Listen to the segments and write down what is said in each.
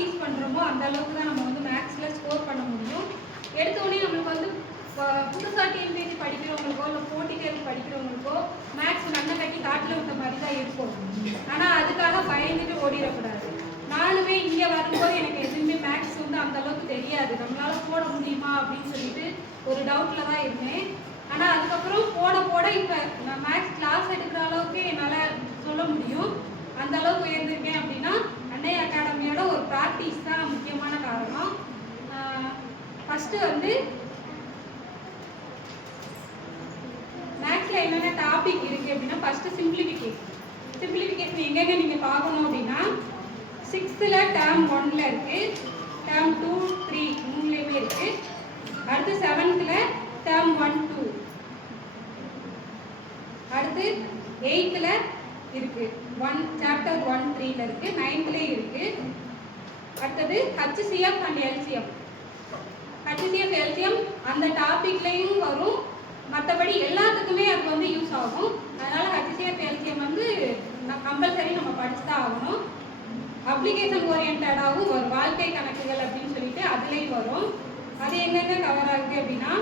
Practice பண்ணுறோமோ அந்த அளவுக்கு தான் நம்ம வந்து மேக்ஸில் ஸ்கோர் பண்ண முடியும். எடுத்தோடனே நம்மளுக்கு வந்து புதுசாக டிஎன்பிஎஸ்சி படிக்கிறவங்களுக்கோ இல்லை போட்டி தேர்வு படிக்கிறவங்களுக்கோ மேக்ஸ் நல்ல கட்டி காட்டில் விட்ட மாதிரி தான் இருக்கும். ஆனால் அதுக்காக பயந்துட்டு ஓடிடக்கூடாது. நானுமே இங்கே வரும்போது எனக்கு எதுவுமே மேக்ஸ் வந்து அந்த அளவுக்கு தெரியாது. நம்மளால போட முடியுமா அப்படின்னு சொல்லிட்டு ஒரு டவுட்டில் தான் இருந்தேன். ஆனால் அதுக்கப்புறம் போட போட இப்போ நான் மேக்ஸ் கிளாஸ் எடுக்கிற அளவுக்கு என்னால் சொல்ல முடியும். அந்த அளவுக்கு உயர்ந்திருக்கேன் அப்படின்னு ஒரு தான் முக்கியமான காரணம் ஃபஸ்ட்டு வந்து மேக்ஸில் என்னென்ன டாபிக் இருக்குது அப்படின்னா ஃபஸ்ட்டு சிம்பிளிஃபிகேஷன் சிம்பிளிஃபிகேஷன் எங்கெங்க நீங்கள் பார்க்கணும் அப்படின்னா சிக்ஸ்த்தில் டேர்ம் ஒன்ல இருக்குது டேர்ம் டூ த்ரீ மூணுலேயுமே இருக்குது அடுத்து செவன்த்தில் டேர்ம் ஒன் டூ அடுத்து எயித்தில் இருக்கு. ஒன் சாப்டர் ஒன் த்ரீல இருக்கு நைன்த்லேயும் இருக்கு. அடுத்தது HCF and LCM HCF LCM அந்த டாபிக்லையும் வரும். மற்றபடி எல்லாத்துக்குமே அது வந்து யூஸ் ஆகும். அதனால ஹச்சிசிஎஃப் எல்சிஎம் வந்து கம்பல்சரி நம்ம படிச்சு தான் ஆகணும் அப்ளிகேஷன் ஓரியன்டாகவும் வரும். வாழ்க்கை கணக்குகள் அப்படின்னு சொல்லிட்டு அதுலேயும் வரும். அது எங்கெங்க கவர் ஆகுது அப்படின்னா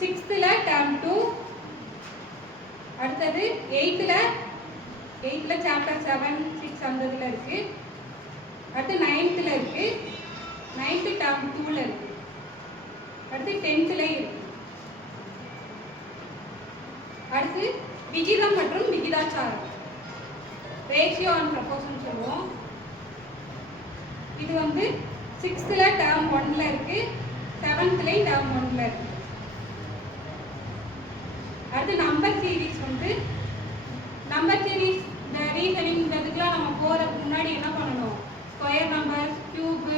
சிக்ஸ்த்தில் டேர்ம் டூ அடுத்தது எயித்தில் எயித்தில் சாப்டர் செவன் சிக்ஸ் அந்த இதில் இருக்குது அடுத்து நைன்த்தில் இருக்குது நைன்த்து டாப் டூவில் இருக்குது அடுத்து டென்த்துலேயும் இருக்குது அடுத்து விகிதம் மற்றும் விகிதாச்சாரம். ரேஷியோ அண்ட் ப்ரப்போசன் சொல்லுவோம். இது வந்து சிக்ஸ்த்தில் டேர்ம் ஒன்னில் இருக்கு. செவன்த்துலேயும் டேர்ம் ஒன்னில் இருக்கு. அடுத்து நம்பர் சீரீஸ் வந்து நம்பர் சீரீஸ் இந்த ரீசனிங் இந்த இதுக்கெலாம் நம்ம போகிறதுக்கு முன்னாடி என்ன பண்ணணும் ஸ்கொயர் நம்பர் கியூபு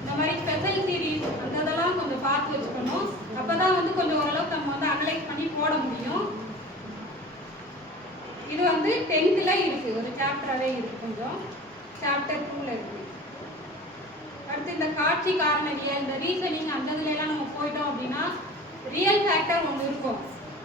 இந்த மாதிரி ஸ்பெஷல் சீரிஸ் அந்த இதெல்லாம் கொஞ்சம் பார்த்து வச்சுக்கணும் அப்போ தான் வந்து கொஞ்சம் ஓரளவுக்கு நம்ம வந்து அனலைஸ் பண்ணி போட முடியும் இது வந்து டென்த்தில் இருக்குது ஒரு சாப்டராகவே இருக்குது கொஞ்சம். சாப்டர் டூவில் இருக்குது அடுத்து இந்த காட்சி காரணவியல் இந்த ரீசனிங் அந்த நம்ம போயிட்டோம் அப்படின்னா ரியல் ஃபேக்டர் ஒன்று இருக்கும்.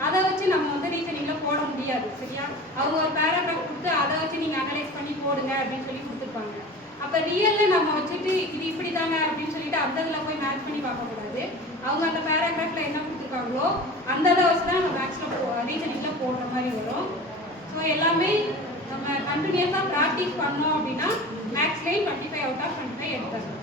அதை வச்சு நம்ம வந்து ரீசனிங்கில் போட முடியாது சரியா? அவங்க ஒரு பேராகிராஃப் கொடுத்து அதை வச்சு நீங்கள் அனலைஸ் பண்ணி போடுங்க அப்படின்னு சொல்லி கொடுத்துருப்பாங்க. அப்போ ரியலில் நம்ம வச்சுட்டு இது இப்படி தாங்க அப்படின்னு சொல்லிட்டு அந்த இதில் போய் மேட்ச் பண்ணி பார்க்கக்கூடாது. அவங்க அந்த பேராகிராஃபில் என்ன கொடுத்துருக்காங்களோ அந்த இதை வச்சு தான் நம்ம மேட்ச் போ ரீசனிங்கில் போடுற மாதிரி வரும் ஸோ எல்லாமே நம்ம கண்டினியூஸாக ப்ராக்டிஸ் பண்ணோம் அப்படின்னா மேக்ஸ்லேயும் twenty five out of twenty five எடுத்துடலாம்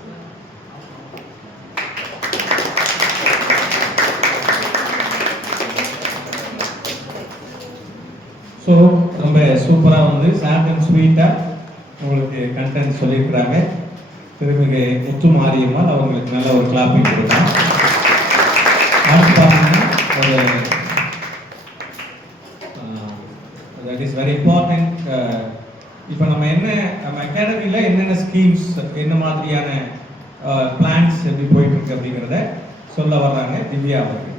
ஸோ ரொம்ப சூப்பராக வந்து ஷார்ட் அண்ட் ஸ்வீட்டாக உங்களுக்கு கண்டென்ட் சொல்லியிருக்கிறாங்க. திருமிகு முத்து மாரியம்மாள் அவங்களுக்கு நல்ல ஒரு கிளாப்பிங் கொடுக்கலாம் ஒரு இப்போ நம்ம என்ன நம்ம அகாடமியில் என்னென்ன ஸ்கீம்ஸ் என்ன மாதிரியான பிளான்ஸ் எப்படி போயிட்டு இருக்கு அப்படிங்கிறத சொல்ல வர்றாங்க திவ்யா அவர்கள்.